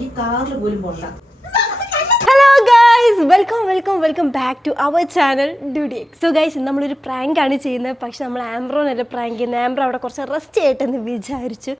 ഈ കാറിൽ പോലും പോണ്ട. Hello guys, welcome back to our channel ഡ്യൂഡി. സോ ഗൈസ്, നമ്മളൊരു പ്രാങ്ക് ആണ് ചെയ്യുന്നത്. പക്ഷെ നമ്മൾ ആംബ്രോനല്ല പ്രാങ്ക് ചെയ്യുന്നത്. ആംബ്രോ അവിടെ കുറച്ച് റെസ്റ്റ് ചെയ്യട്ടെന്ന് വിചാരിച്ചു.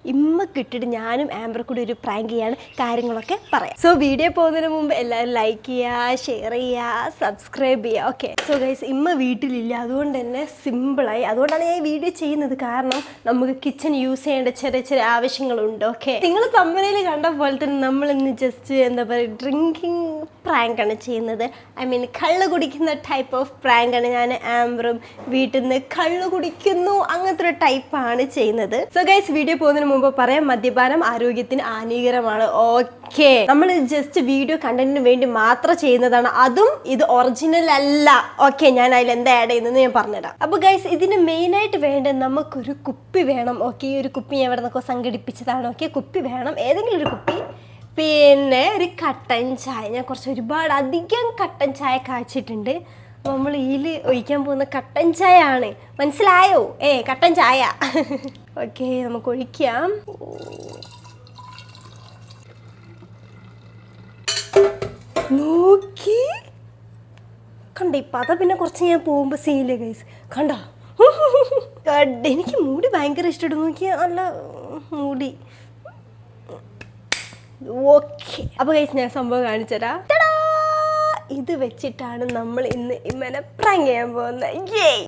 ഇട്ടിട്ട് ഞാനും ആംബ്രോ കൂടി ഒരു പ്രാങ്ക് ചെയ്യാണ്, കാര്യങ്ങളൊക്കെ പറയാം. സോ വീഡിയോ പോകുന്നതിന് മുമ്പ് എല്ലാവരും ലൈക്ക് ചെയ്യുക, ഷെയർ ചെയ്യുക, സബ്സ്ക്രൈബ് ചെയ്യുക. ഓക്കെ. സോ ഗൈസ്, വീട്ടിലില്ല, അതുകൊണ്ട് തന്നെ സിമ്പിളായി. അതുകൊണ്ടാണ് ഞാൻ ഈ വീഡിയോ ചെയ്യുന്നത്. കാരണം നമുക്ക് കിച്ചൺ യൂസ് ചെയ്യേണ്ട ചെറിയ ആവശ്യങ്ങളുണ്ട്. ഓക്കെ, നിങ്ങൾ തമ്പനയിൽ കണ്ട പോലെ തന്നെ നമ്മൾ ഇന്ന് ജസ്റ്റ് എന്താ പറയുക, ഡ്രിങ്കിങ് പ്രാങ്കാണ് ചെയ്യുന്നത്. ഐ മീൻ കള്ള് കുടിക്കുന്ന ടൈപ്പ് ഓഫ് പ്രാങ്കാണ്. ഞാൻ ആംബ്രും വീട്ടിൽ നിന്ന് കള്ള് കുടിക്കുന്നു അങ്ങനത്തെ ഒരു ടൈപ്പാണ് ചെയ്യുന്നത്. സോ ഗൈസ്, വീഡിയോ പോകുന്നതിന് മുമ്പ് പറയാം, മദ്യപാനം ആരോഗ്യത്തിന് ഹാനികരമാണ്. ഓക്കെ, നമ്മൾ ജസ്റ്റ് വീഡിയോ കണ്ടന്റിന് വേണ്ടി മാത്രം ചെയ്യുന്നതാണ്. അതും ഇത് ഒറിജിനൽ അല്ല. ഓക്കെ, ഞാൻ അതിൽ എന്താ ആഡ് ചെയ്യുന്നത് ഞാൻ പറഞ്ഞുതരാം. അപ്പോൾ ഗൈസ്, ഇതിന് മെയിനായിട്ട് വേണ്ടത് നമുക്കൊരു കുപ്പി വേണം. ഓക്കെ, ഈ ഒരു കുപ്പി ഞാൻ എവിടെ നിന്നൊക്കെ സംഘടിപ്പിച്ചതാണ്. ഓക്കെ, കുപ്പി വേണം, ഏതെങ്കിലും ഒരു കുപ്പി. പിന്നെ ഒരു കട്ടൻ ചായ. ഞാൻ ഒരുപാട് അധികം കട്ടൻ ചായ കാച്ചിട്ടുണ്ട്. നമ്മൾ ഇതിൽ ഒഴിക്കാൻ പോകുന്ന കട്ടൻ ചായ ആണ്. മനസ്സിലായോ? കട്ടൻ ചായ. ഓക്കെ, നമുക്ക് ഒഴിക്കാം. നോക്കി കണ്ട ഇപ്പം അതാ. പിന്നെ കുറച്ച് ഞാൻ പോകുമ്പോൾ സീനില്ല ഗൈസ്, കണ്ടോ? എനിക്ക് മൂടി ഭയങ്കര ഇഷ്ടപ്പെട്ടു. നോക്കിയാൽ നല്ല മൂടി. ഓക്കെ, അപ്പോൾ ഗൈസ്, ഞാൻ സംഭവം കാണിച്ചു തരാം. ഇത് വെച്ചിട്ടാണ് നമ്മൾ ഇന്ന് ഇമ്മനെ പ്രാങ്ക് ചെയ്യാൻ പോകുന്നത്.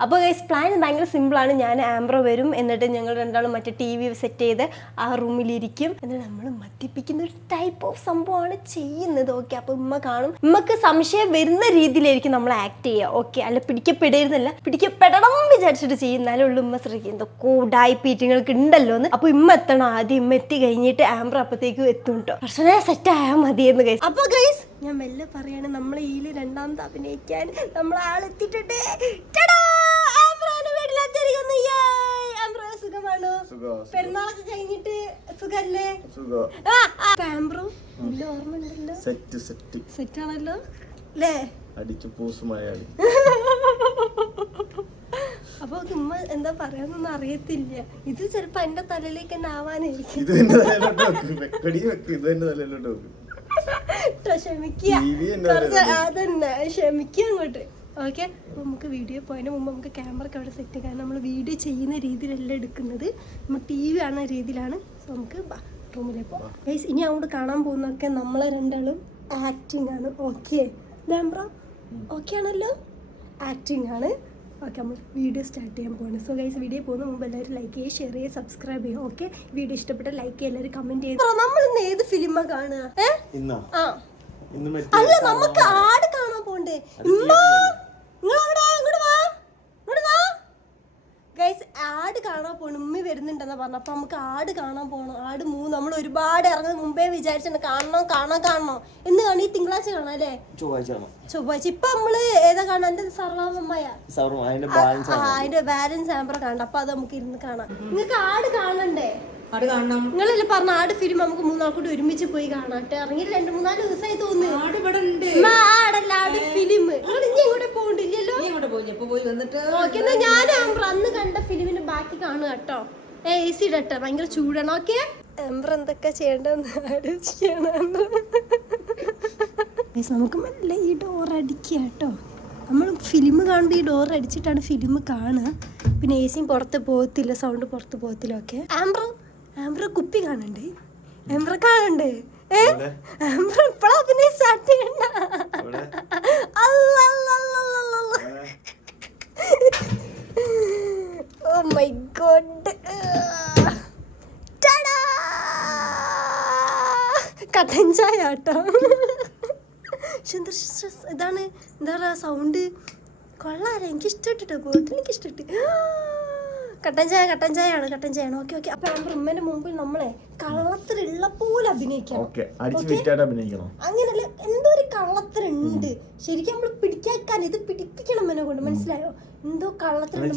അപ്പോൾ ഗൈസ്, പ്ലാൻ ഭയങ്കര സിമ്പിളാണ്. ഞാൻ ആംബ്രോ വരും, എന്നിട്ട് ഞങ്ങൾ രണ്ടാളും മറ്റേ TV സെറ്റ് ചെയ്ത് ആ റൂമിലിരിക്കും. എന്നിട്ട് നമ്മൾ മദ്യപ്പിക്കുന്ന ഒരു ടൈപ്പ് ഓഫ് സംഭവമാണ് ചെയ്യുന്നത്. ഓക്കെ, അപ്പോൾ ഉമ്മ കാണും. ഉമ്മക്ക് സംശയം വരുന്ന രീതിയിലായിരിക്കും നമ്മൾ ആക്ട് ചെയ്യുക. ഓക്കെ, അല്ല പിടിക്കപ്പെടരുന്നില്ല, പിടിക്കപ്പെടണം വിചാരിച്ചിട്ട് ചെയ്യുന്നാലും ഉള്ളു ഉമ്മ ശ്രദ്ധിക്കും. എന്തോ കൂടായി പീറ്റിങ്ങൾക്ക് ഉണ്ടല്ലോ എന്ന്. അപ്പോൾ ഉമ്മ എത്തണം ആദ്യം. ഉമ്മ എത്തി കഴിഞ്ഞിട്ട് ആംബ്രോ അപ്പത്തേക്കും എത്തും കേട്ടോ. പക്ഷേ സെറ്റ് ആയാൽ മതിയെന്ന് ഗൈസ്. അപ്പോൾ ഗൈസ്, ഞാൻ മെല്ലെ പറയാണ്, നമ്മളെ ഇതിൽ രണ്ടാമത്തെ അഭിനയിക്കാൻ നമ്മൾ ആളെത്തിയിട്ടുണ്ട്. സുഖമാണോ? പെരുന്നാളൊക്കെ കഴിഞ്ഞിട്ട് സുഖല്ലേ? ആംബ്രോ നല്ല ഓർമ്മ ഉണ്ടല്ലോ. സെറ്റ് ആണല്ലോ അല്ലേ? അപ്പൊ ഉമ്മ എന്താ പറയാന്നൊന്നും അറിയത്തില്ല. ഇത് ചിലപ്പോ എന്റെ തലയിലേക്ക് തന്നെ ആവാനായിരിക്കും. അതന്നെ, ക്ഷമിക്കുക അങ്ങോട്ട്. ഓക്കെ, നമുക്ക് വീഡിയോ പോയതിന് മുമ്പ് നമുക്ക് ക്യാമറയ്ക്ക് അവിടെ സെറ്റ് ചെയ്യാൻ. നമ്മൾ വീഡിയോ ചെയ്യുന്ന രീതിയിലല്ല എടുക്കുന്നത്, നമ്മൾ TV കാണുന്ന രീതിയിലാണ്. സോ നമുക്ക് റൂമിലേക്ക് പോകാം. ഗൈസ്, ഇനി അങ്ങോട്ട് കാണാൻ പോകുന്നതൊക്കെ നമ്മളെ രണ്ടാളും ആക്ടിങ് ആണ്. ഓക്കെ ആംബ്രോ, ഓക്കെ ആണല്ലോ? ആക്ടിങ് ആണ്. ഓക്കെ, നമ്മൾ വീഡിയോ സ്റ്റാർട്ട് ചെയ്യാൻ പോകുന്നത്. സോ ഗൈസ്, വീഡിയോ പോകുന്ന മുമ്പ് എല്ലാവരും ലൈക്ക് ചെയ്യുക, ഷെയർ ചെയ്യുക, സബ്സ്ക്രൈബ് ചെയ്യുക. ഓക്കെ, വീഡിയോ ഇഷ്ടപ്പെട്ട ലൈക്ക് ചെയ്യുക, എല്ലാവരും കമന്റ് ചെയ്യുക. നമ്മൾ ഇന്ന് ഏത് ഫിലിമാ കാണുക? അല്ല, നമുക്ക് ആട് കാണാൻ പോണ്ടേ? ഗൈസ്, ആട് കാണാൻ പോകണം. ഉമ്മ വരുന്നുണ്ടെന്ന് പറഞ്ഞു. അപ്പൊ നമുക്ക് ആട് കാണാൻ പോകണം. ആട് 3 നമ്മൾ ഒരുപാട് ഇറങ്ങുന്ന മുമ്പേ വിചാരിച്ചിട്ടുണ്ട് കാണണം. എന്ന് കാണും? ഈ തിങ്കളാഴ്ച കാണാം അല്ലേ? ചൊവ്വാഴ്ച. ഇപ്പൊ നമ്മള് ഏതാ കാണാൻ? എന്റെ സർവാമമ്മയ അതിന്റെ ബാലൻസ് ആംബ്രോ കാണണ്ട. അപ്പൊ അത് നമുക്ക് ഇരുന്ന് കാണാം. നിങ്ങൾക്ക് ആട് കാണണ്ടേ? നിങ്ങളല്ലേ പറഞ്ഞ ആട് ഫിലിം നമുക്ക് 3 നാൾ കൂടി ഒരുമിച്ച് പോയി കാണാട്ടെ. ഇറങ്ങിയിട്ട് 2-3 ദിവസമായി തോന്നുന്നു. ആടല്ല, ആട് ഫിലിം. നിങ്ങൾ ഇനി എങ്ങോട്ട് പോകണ്ടില്ലല്ലോ? ഓക്കെ, എന്നാ ഞാൻ ആംബ്രോ അന്ന് കണ്ട ഫിലിമിന് ബാക്കി കാണുക കേട്ടോ. AC ഇടട്ടെ, ഭയങ്കര ചൂടാണ്. ഓക്കെ, ആംബ്രോ എന്തൊക്കെ ചെയ്യണ്ടെന്ന് നമുക്ക് നല്ല ഈ ഡോർ അടിക്കുക കേട്ടോ. നമ്മൾ ഫിലിം കാണുമ്പോൾ ഈ ഡോർ അടിച്ചിട്ടാണ് ഫിലിം കാണുക. പിന്നെ AC പുറത്ത് പോകത്തില്ല, സൗണ്ട് പുറത്ത് പോകത്തില്ല. ഓക്കെ, ആംബ്രോ കുപ്പി കാണണ്ടേ? ആംബ്രോ കാണണ്ടേ? ആംബ്രോ ഇപ്പഴാ പിന്നെ സ്റ്റാർട്ട് ചെയ്യണ്ട. ഓ മൈ ഗോഡ്, കട്ടൻ ചായ കേട്ടോ. ഇതാണ് എന്താ പറയാ, സൗണ്ട് കൊള്ളാല്ലേ? എനിക്ക് ഇഷ്ടപ്പെട്ടിട്ടോ, ബോട്ടിൽ എനിക്ക് ഇഷ്ടപ്പെട്ടു. കട്ടൻ ചായയാണ്. ഓക്കെ. അപ്പൊ ഉമ്മന്റെ മുമ്പിൽ നമ്മളെ കള്ളത്തിലുള്ള പോലെ അഭിനയിക്കണം. അങ്ങനല്ല, എന്തോ ഒരു കള്ളത്തിലുണ്ട്. ശരിക്കും നമ്മൾ പിടിക്കാൻ ഇത് പിടിപ്പിക്കണം എന്നെ കൊണ്ട്. മനസ്സിലായോ? എന്തോ കള്ളത്തിലുണ്ട്.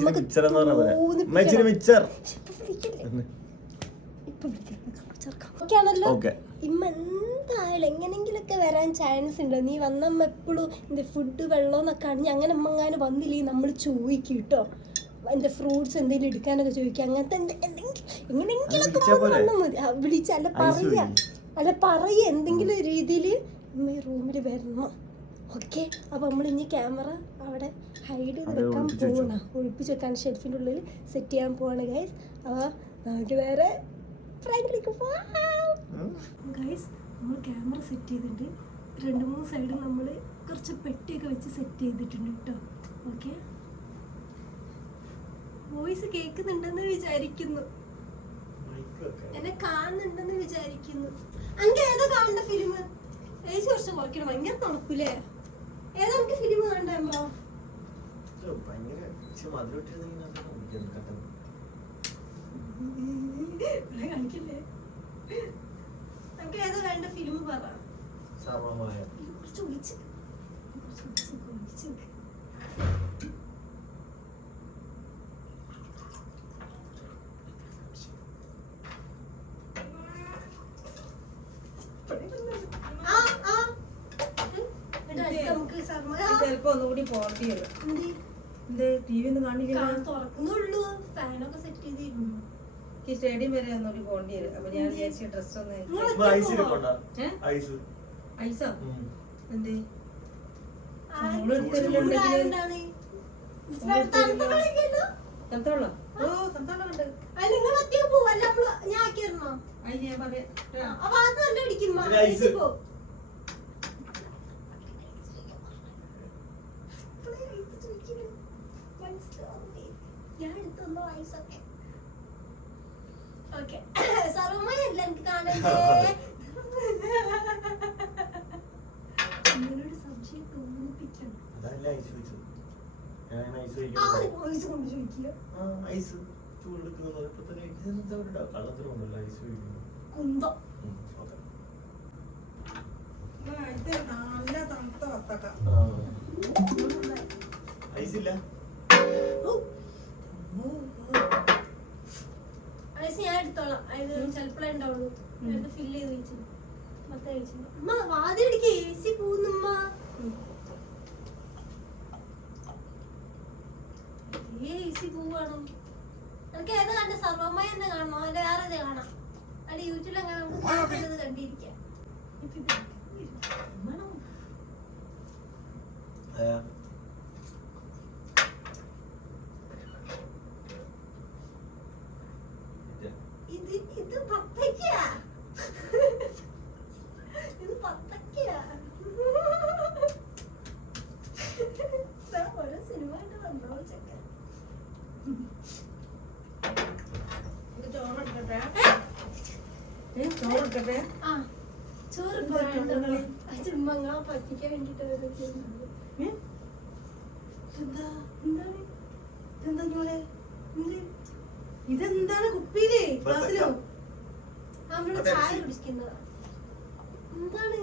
ഇമ്മ എന്തായാലും എങ്ങനെങ്കിലൊക്കെ വരാൻ ചാൻസ് ഉണ്ട്. നീ വന്നമ്മ എപ്പോഴും എന്റെ ഫുഡ് വെള്ളം എന്നൊക്കെ അണിഞ്ഞ് അങ്ങനെ അമ്മങ്ങാനും വന്നില്ലേ നമ്മൾ ചോദിക്കും കേട്ടോ. എൻ്റെ ഫ്രൂട്ട്സ് എന്തെങ്കിലും എടുക്കാനൊക്കെ ചോദിക്കുക. അങ്ങനത്തെ എങ്ങനെയെങ്കിലൊക്കെ വന്നാൽ മതി. വിളിച്ചല്ല പറയാ അല്ല പറയ എന്തെങ്കിലും രീതിയിൽ അമ്മ ഈ റൂമിൽ വരണം. ഓക്കെ, അപ്പോൾ നമ്മൾ ഇനി ക്യാമറ അവിടെ ഹൈഡ് ചെയ്ത് വെക്കാൻ പോകണം. ഒളിപ്പിച്ച് വെക്കാൻ ഷെൽഫിൻ്റെ ഉള്ളിൽ സെറ്റ് ചെയ്യാൻ പോവാണ് ഗൈസ്. അപ്പോൾ നമുക്ക് വേറെ പ്രാങ്കിലേക്ക് പോവാം. ഗൈസ്, നമ്മൾ ക്യാമറ സെറ്റ് ചെയ്തിട്ടുണ്ട്. 2-3 സൈഡിൽ നമ്മൾ കുറച്ച് പെട്ടിയൊക്കെ വെച്ച് സെറ്റ് ചെയ്തിട്ടുണ്ട് കേട്ടോ. ഓക്കെ, വോയിസ് കേൾക്കുന്നുണ്ടെന്ന് വിചാരിക്കുന്നു, എന്നെ കാണുന്നുണ്ടെന്ന് വിചാരിക്കുന്നു. അങ്ങ് ഏതാ കാണേണ്ട ഫിലിം? ഏകദേശം കുറച്ച് കുറയ്ക്കണം, ഭയങ്കര തണുപ്പില്ലേ? ഏതാ നമുക്ക് ഫിലിം കാണണ്ടോ? കാണിക്കില്ലേ? നമുക്ക് ഏതാ വേണ്ട ഫിലിം പറ. കുറച്ച് വിളിച്ച് ചിലപ്പോ ഒന്നുകൂടി പോകേണ്ടി വരും. ടി വി ഒന്നും കാണില്ല, തുറക്കുന്നുള്ളൂ. ഫാനൊക്കെ സെറ്റ് ചെയ്തിരുന്നു. സ്റ്റേഡിയം വരെ ഒന്നുകൂടി പോകേണ്ടി വരും. അപ്പൊ ഞാൻ വിചാരിച്ച ഡ്രസ് ഒന്ന് ഐസോ എന്തേ തണുത്തോളോ? ഓ തണുത്തോളം ഉണ്ട്. ഞാൻ പറയാം. ഞാൻ എടുത്തൊന്നോ ഐസൊക്കെ. ഓക്കെ, സർവമയല്ല എനിക്ക് കാണണ്ടേ. നിങ്ങളോട് സംശയം തോന്നിപ്പിക്കണം. കുന്തം നല്ല തണുത്ത വത്തക്ക ഐസില്ല. ഐസ് ഞാൻ എടുത്തോളാം. ഇത് ചിലപ്പോഴേ ഉണ്ടാവുള്ളൂ. എടുത്ത് ഫില്ല് ചെയ്ത് വെച്ചു. അമ്മ വാതിടിക്ക്, എ സി പോകുന്നുമ്മ. എ സി പോവാണോ? എനിക്ക് ഏതാ കണ്ട? സർവമായി എന്താ കാണണോ? അല്ല വേറെ ഏതാ കാണാം? അല്ല യൂട്യൂബിൽ അങ്ങനെ നമുക്ക് കണ്ടിരിക്കാം. ഇത് പത്തയ്ക്കാ, ഇത് പത്തയ്ക്കാ. ഓരോ സിനിമ ആയിട്ട് വന്നോ ചെക്കൻ. ചോറെടുക്കട്ടെ. ആ ചോറ് ചുമ്മങ്ങളെ പറ്റിക്കാൻ വേണ്ടിട്ട് ഇതെന്താണ് കുപ്പിയിലേ ഗ്ലാസ്സിലോ? നമ്മള് ചായ കുടിക്കുന്നതാ. എന്താണ്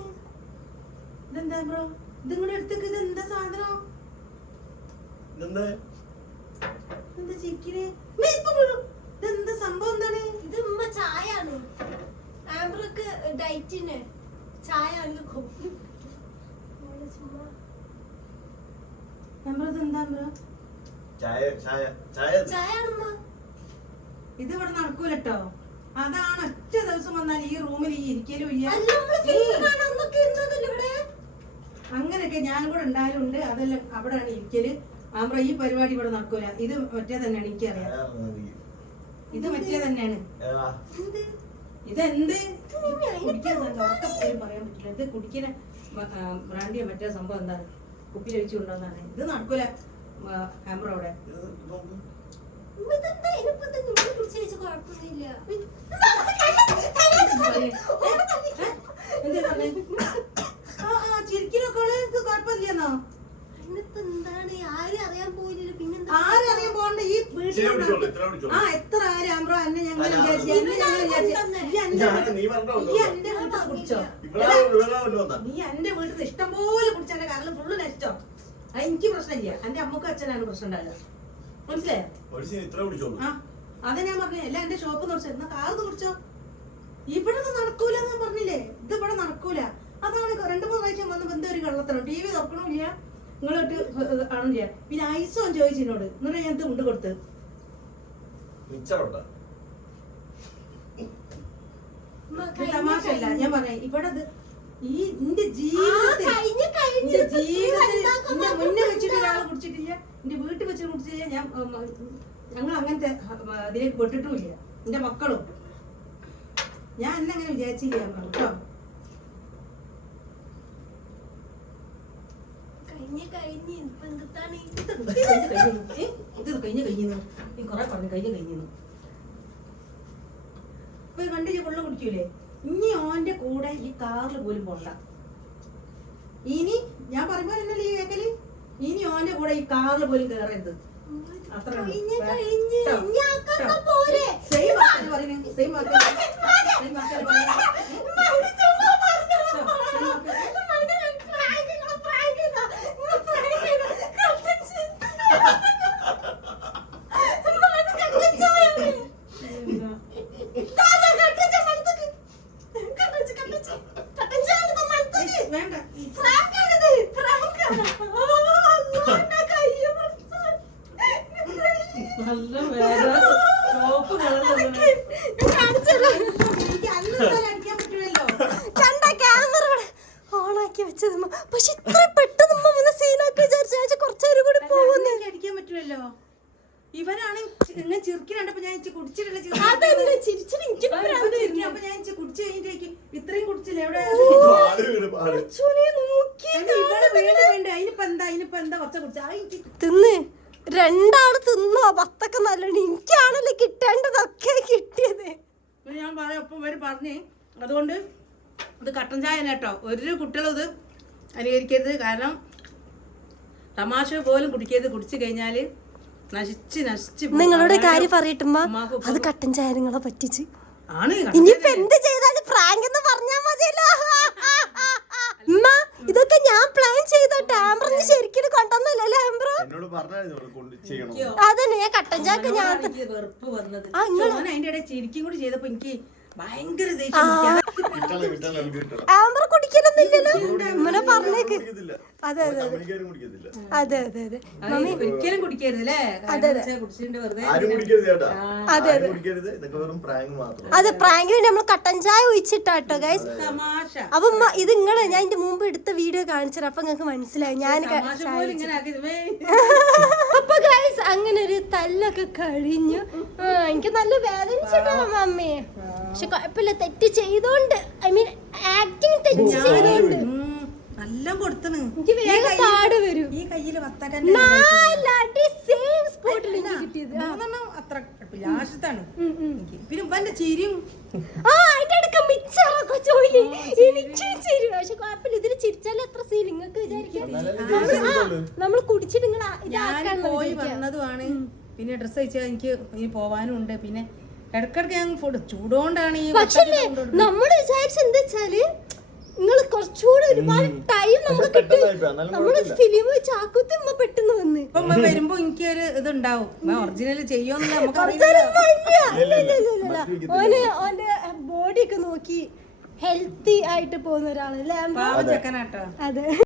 ഇതെന്താ ബ്രോ? ഇതിങ്ങോട്ട് എടുത്തേക്ക്. ഇതെന്താ സാധനം? എന്താ ചിക്കന്? ഇതെന്താ സംഭവം? എന്താണ് ഇത്? ഉമ്മ ചായാണ്. ആംബ്രക്ക് ഡയറ്റിന് ചായ ആണെങ്കിൽ ചായാണുമ്മ. ഇത് ഇവിടെ നടക്കൂലട്ടോ. അതാണ് ഒറ്റ ദിവസം വന്നാൽ ഈ റൂമിൽ ഈ ഇരിക്കലും ഇല്ല. അങ്ങനെയൊക്കെ ഞാൻ കൂടെ ഉണ്ടായാലുണ്ട്. അതെല്ലാം അവിടെയാണ് ഇരിക്കല്. ആമ്പ്ര ഈ പരിപാടി ഇവിടെ നടക്കൂല. ഇത് മറ്റേ തന്നെയാണ്, എനിക്കറിയാം. ഇത് മറ്റേ തന്നെയാണ്. ഇതെന്ത് കുടിക്കാൻ ഉറക്കപ്പോലും പറയാൻ പറ്റില്ല. ഇത് കുടിക്കുന്ന ബ്രാൻഡിയോ മറ്റേ സംഭവം എന്താണ് കുപ്പിയിൽ ഒഴിച്ചു കൊണ്ടുവന്നാണ്. ഇത് നടക്കൂല ആമ്പ്ര അവിടെ. ചിരിക്കലൊക്കെ കുഴപ്പമില്ലെന്നോ? ആരറിയാൻ പോയില്ല. പിന്നെ ആരറിയാൻ പോകണ്ട ഈ വീട്ടിൽ. ആ എത്ര ആര് ആമ്പ്രോ എന്നെ ഞങ്ങൾ കുടിച്ചോ? നീ എന്റെ വീട്ടിൽ ഇഷ്ടം പോലെ കുടിച്ച എന്റെ കാരണം ഫുള്ള് നശിച്ചോ? എനിക്ക് പ്രശ്നമില്ല. എന്റെ അമ്മക്കും അച്ഛനാണ് പ്രശ്നം ഉണ്ടാവില്ല. മനസ്സിലായോ? ആ അതെ ഞാൻ പറഞ്ഞേ. അല്ല എന്റെ ഷോപ്പ് കുടിച്ചോ, എന്നാ കാർന്ന് കുടിച്ചോ. ഇവിടെ നടക്കൂല എന്ന് പറഞ്ഞില്ലേ? ഇത് ഇവിടെ നടക്കൂല. അതാണ് 2-3 പ്രാവശ്യം വന്ന് ബന്ധം ഒരു കള്ളത്തരം. ടി വി തുറക്കണില്ല, നിങ്ങളോട്ട് കാണില്ല. പിന്നെ ഐസോ ചോദിച്ചതിനോട് എന്നിട്ട് ഞാൻ ഉണ്ട് കൊടുത്ത്. തമാശല്ല ഞാൻ പറയാം. ഇവിടെ ഈ എന്റെ ജീവിതത്തിൽ എന്റെ മുന്നേ വെച്ചിട്ട് ഒരാൾ കുടിച്ചിട്ടില്ല, എന്റെ വീട്ടിൽ വെച്ചിട്ട് കുടിച്ചില്ല. ഞങ്ങൾ അങ്ങനത്തെ ഇതിലേക്ക് പെട്ടിട്ടുമില്ല. എന്റെ മക്കളും ഞാൻ എന്നെ അങ്ങനെ വിചാരിച്ചില്ല കേട്ടോ. ഇത് കഴിഞ്ഞു കൊറേ പറഞ്ഞു കഴിഞ്ഞു. ഇപ്പൊ കണ്ടിച്ച് വെള്ളം കുടിക്കൂലേ? ഇനി ഓന്റെ കൂടെ ഈ കാറിൽ പോലും പോണ്ട. ഇനി ഞാൻ പറയുമ്പോ എന്നല്ലേ ഈ കേക്കല്, ഇനി ഓന്റെ കൂടെ ഈ കാറിൽ പോലും കയറരുത്. അത്ര പക്ഷെ ഇത്ര പെട്ടെന്ന് സീനാക്കി വിചാരിച്ചു കുറച്ചേരും കൂടി പോകുന്നു. അടിക്കാൻ പറ്റുമല്ലോ. ഇവനാണ് ഇങ്ങനെ ചിരിക്കി കണ്ടപ്പോ ഞാൻ കുടിച്ചിട്ടില്ല. കുടിച്ചു കഴിഞ്ഞിട്ടേക്ക് ഇത്രയും കുടിച്ചില്ല. എവിടെ അതിനിപ്പോ എന്താ കുറച്ച കുടിച്ചാ തിന്ന് രണ്ടാള് തിന്നോ? പത്തൊക്കെ നല്ലോണം. എനിക്കാണല്ലോ കിട്ടേണ്ടതൊക്കെ കിട്ടിയത്. ഞാൻ പറയാം. ഒപ്പം ഇവര് പറഞ്ഞേ അതുകൊണ്ട് ഇത് കട്ടൻ ചായ കേട്ടോ. ഒരു കുട്ടികളും ഇത് അനുകരിക്കരുത്. കാരണം തമാശ പോലും കുടിക്കരുത്. കുടിച്ചു കഴിഞ്ഞാല് നശിച്ച് നിങ്ങളോട് കാര്യം പറയട്ടുമ്മ, അത് കട്ടൻ ചായ നിങ്ങളെ പറ്റിച്ച് ആണ്. ഇനിയിപ്പോ എന്ത് ചെയ്താലും പ്രാങ്ക് എന്ന് പറഞ്ഞാ മതിയല്ലോ. ഉമ്മ ഇതൊക്കെ ഞാൻ പ്ലാൻ ചെയ്തോട്ടെ. ആംബ്രന് ശരിക്കും കൊണ്ടൊന്നുമല്ലല്ലോ ആംബ്രോ. അതന്നെ ഞാൻ കട്ടൻ ചായ ഞാൻ വെറുപ്പ് വന്നത് അതിന്റെ ഇടയിൽ ചിരിക്കും കൂടി ചെയ്തപ്പോ എനിക്ക് ഭയങ്കര ദേഷ്യം. ആംബ്ര കുടിക്കലൊന്നുമില്ലല്ലോ ഉമ്മനെ പറഞ്ഞേക്ക്. അതെ അതെ അതെ അതെ അതെ മമ്മി ഒരിക്കലും കുടിക്കരുതല്ലേ? അതെ അതെ അതെ പ്രാങ്കിന് നമ്മൾ കട്ടൻ ചായ ഒഴിച്ചിട്ടാട്ടോ ഗൈസ്. അപ്പൊ ഇത് നിങ്ങളെ ഞാൻ ഇതിന്റെ മുമ്പ് എടുത്ത വീഡിയോ കാണിച്ചത്. അപ്പൊ നിങ്ങൾക്ക് മനസ്സിലായി ഞാൻ. അപ്പൊ ഗൈസ് അങ്ങനെ ഒരു തല്ലൊക്കെ കഴിഞ്ഞു. എനിക്ക് നല്ല വേദനിച്ചിട്ടോ മമ്മി. പക്ഷെ കുഴപ്പമില്ല, തെറ്റ് ചെയ്തോണ്ട് ഐ മീൻ ആക്ടിങ് തെറ്റ് ചെയ്തോണ്ട് നല്ല കൊടുത്തണ്. എനിക്ക് വേഗം താട് വരും. ഈ കയ്യില് വത്തക്കാൻ അത്ര ലാശത്താണ്. പിന്നെ ഉപ്പന്റെ ചിരിയും ഇതില് ചിരിച്ചാലും എത്ര സീൻ നിങ്ങൾക്ക് വിചാരിക്കാം. നമ്മള് കുടിച്ചിട്ട് ഞാൻ പോയി വന്നതുമാണ്. പിന്നെ ഡ്രസ്സ് അയച്ചാൽ എനിക്ക് ഇനി പോവാനും ഉണ്ട്. പിന്നെ ഇടക്കിടക്ക് ഞാൻ ചൂടുകൊണ്ടാണ് ഈ. പക്ഷേ നമ്മള് വിചാരിച്ച എന്താ വെച്ചാല് നിങ്ങൾ കുറച്ചുകൂടെ ഒരുപാട് ടൈം നമുക്ക് കിട്ടി. നമ്മള് ഫിലിം ചാക്കുത്തി പെട്ടെന്ന് വന്ന് ഇപ്പം വരുമ്പോ എനിക്ക് ഒരു ഇതുണ്ടാവും. ഒറിജിനൽ ചെയ്യുമെന്ന് നമുക്ക് ഓന് ഓന്റെ ബോഡി ഒക്കെ നോക്കി ഹെൽത്തി ആയിട്ട് പോകുന്ന ഒരാളല്ലേ. ചെക്കനാട്ടോ. അതെ.